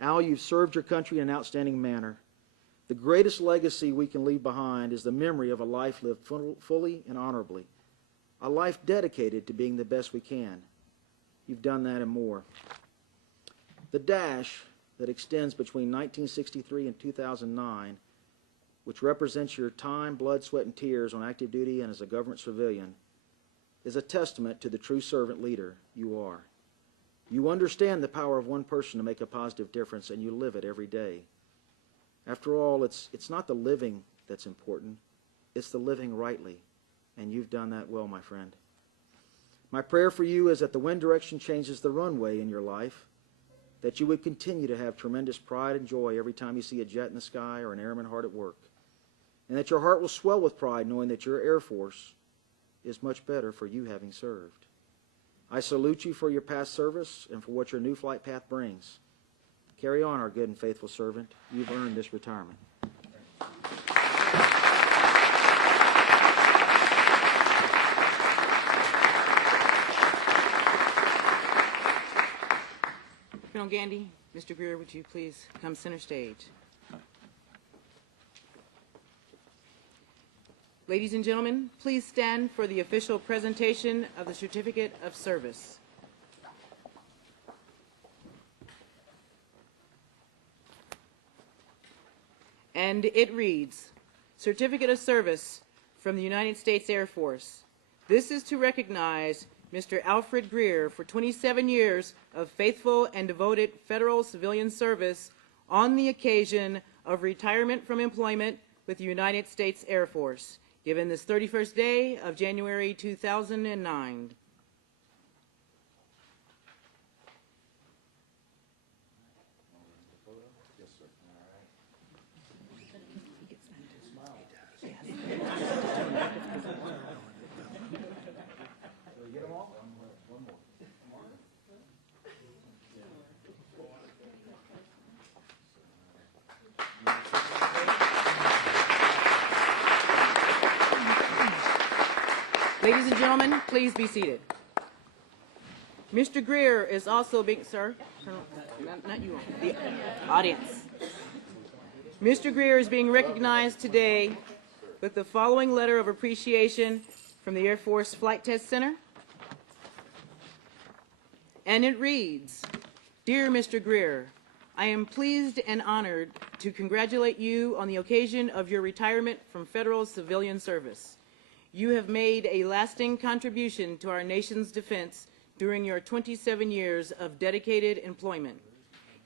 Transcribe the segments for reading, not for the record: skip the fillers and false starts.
Al, you've served your country in an outstanding manner. The greatest legacy we can leave behind is the memory of a life lived fully and honorably, a life dedicated to being the best we can. You've done that and more. The dash that extends between 1963 and 2009, which represents your time, blood, sweat, and tears on active duty and as a government civilian, is a testament to the true servant leader you are. You understand the power of one person to make a positive difference, and you live it every day. After all, it's not the living that's important, it's the living rightly, and you've done that well, my friend. My prayer for you is that the wind direction changes the runway in your life, that you would continue to have tremendous pride and joy every time you see a jet in the sky or an airman hard at work, and that your heart will swell with pride knowing that your Air Force is much better for you having served. I salute you for your past service and for what your new flight path brings. Carry on, our good and faithful servant. You've earned this retirement. Colonel Gandy, Mr. Greer, would you please come center stage? Ladies and gentlemen, please stand for the official presentation of the Certificate of Service. And it reads, Certificate of Service from the United States Air Force. This is to recognize Mr. Alfred Greer for 27 years of faithful and devoted federal civilian service on the occasion of retirement from employment with the United States Air Force, given this 31st day of January 2009. Ladies and gentlemen, please be seated. Mr. Greer is also being, sir, not you, the audience. Mr. Greer is being recognized today with the following letter of appreciation from the Air Force Flight Test Center. And it reads, Dear Mr. Greer, I am pleased and honored to congratulate you on the occasion of your retirement from federal civilian service. You have made a lasting contribution to our nation's defense during your 27 years of dedicated employment.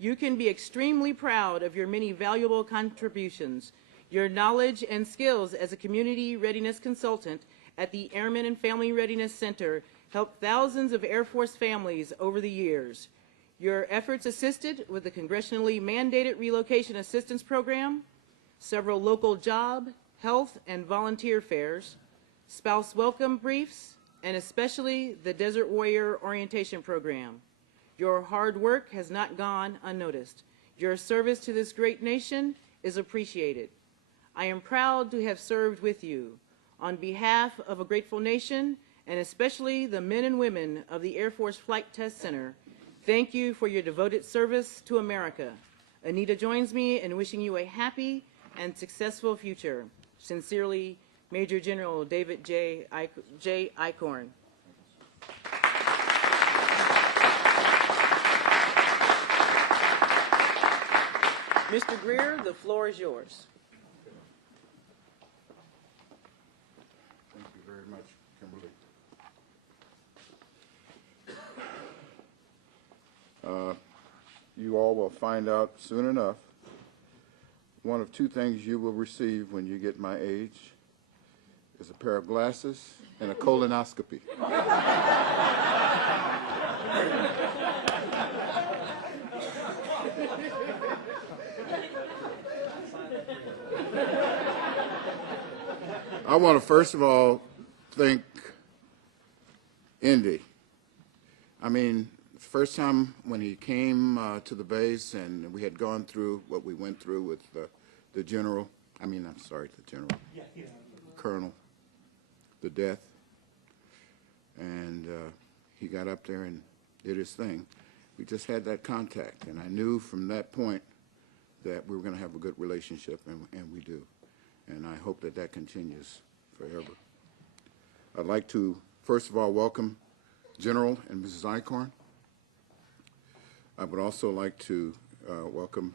You can be extremely proud of your many valuable contributions. Your knowledge and skills as a community readiness consultant at the Airmen and Family Readiness Center helped thousands of Air Force families over the years. Your efforts assisted with the congressionally mandated relocation assistance program, several local job, health, and volunteer fairs, spouse welcome briefs, and especially the Desert Warrior Orientation Program. Your hard work has not gone unnoticed. Your service to this great nation is appreciated. I am proud to have served with you. On behalf of a grateful nation, and especially the men and women of the Air Force Flight Test Center, thank you for your devoted service to America. Anita joins me in wishing you a happy and successful future. Sincerely, Major General David J. Eichhorn. Mr. Greer, the floor is yours. Thank you very much, Kimberly. You all will find out soon enough one of two things you will receive when you get my age is a pair of glasses and a colonoscopy. I want to first of all thank Indy. I mean, the first time when he came to the base and we had gone through what we went through with the general, colonel, the death, and he got up there and did his thing. we just had that contact, and I knew from that point that we were going to have a good relationship, and we do. And I hope that that continues forever. I'd like to, first of all, welcome General and Mrs. Eichhorn. I would also like to welcome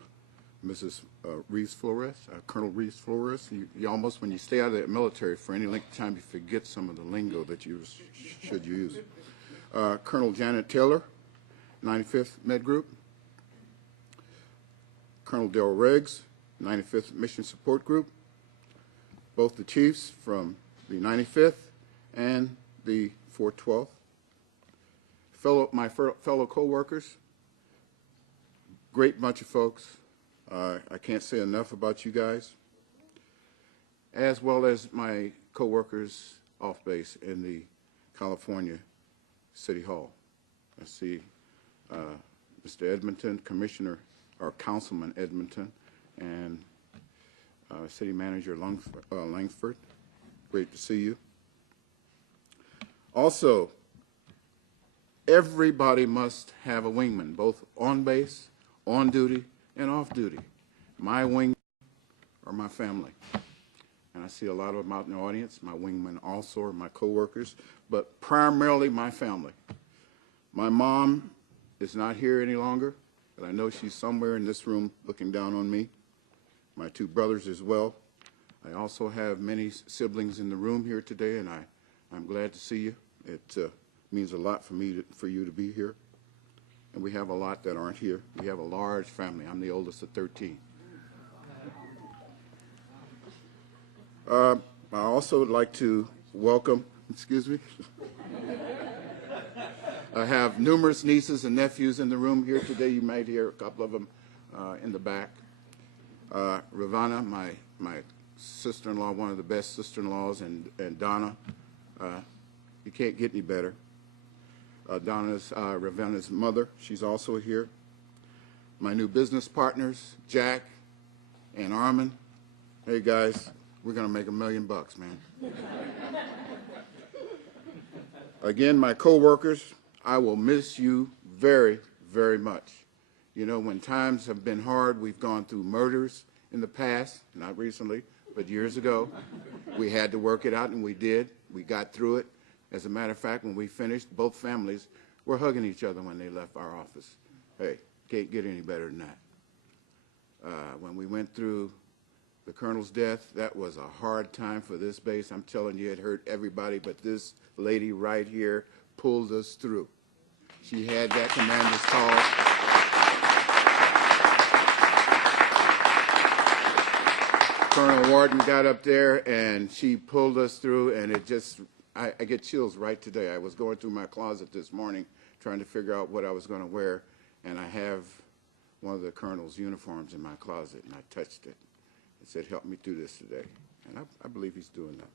Mrs. Reeves Flores, Colonel Reeves Flores. You almost, when you stay out of the military for any length of time, you forget some of the lingo that you should use. Colonel Janet Taylor, 95th Med Group. Colonel Del Riggs, 95th Mission Support Group. Both the chiefs from the 95th and the 412th. My fellow co-workers, great bunch of folks. I can't say enough about you guys, as well as my co-workers off base in the California City Hall. I see Mr. Edmonton, Commissioner or Councilman Edmonton, and City Manager Langford. Great to see you. Also, everybody must have a wingman, both on base, on duty, and off duty. My wingmen are my family. And I see a lot of them out in the audience. My wingmen also are my coworkers, but primarily my family. My mom is not here any longer, but I know she's somewhere in this room looking down on me. My two brothers as well. I also have many siblings in the room here today, and I'm glad to see you. It means a lot for you to be here. And we have a lot that aren't here. We have a large family. I'm the oldest of 13. I also would like to welcome, excuse me. I have numerous nieces and nephews in the room here today. You might hear a couple of them in the back. Ravana, my sister-in-law, one of the best sister-in-laws, and Donna. You can't get any better. Donna's Ravana's mother. She's also here. My new business partners, Jack and Armin. Hey guys, we're gonna make $1 million, man. Again, my co-workers, I will miss you very, very much. You know, when times have been hard, we've gone through murders in the past, not recently, but years ago. We had to work it out, and we did. We got through it. As a matter of fact, when we finished, both families were hugging each other when they left our office. Hey, can't get any better than that. When we went through the colonel's death, that was a hard time for this base. I'm telling you, it hurt everybody, but this lady right here pulled us through. She had that commander's call. Colonel Wharton got up there, and she pulled us through, and it just, I get chills right today. I was going through my closet this morning trying to figure out what I was going to wear, and I have one of the colonel's uniforms in my closet, and I touched it. It said, help me through this today. And I believe he's doing that.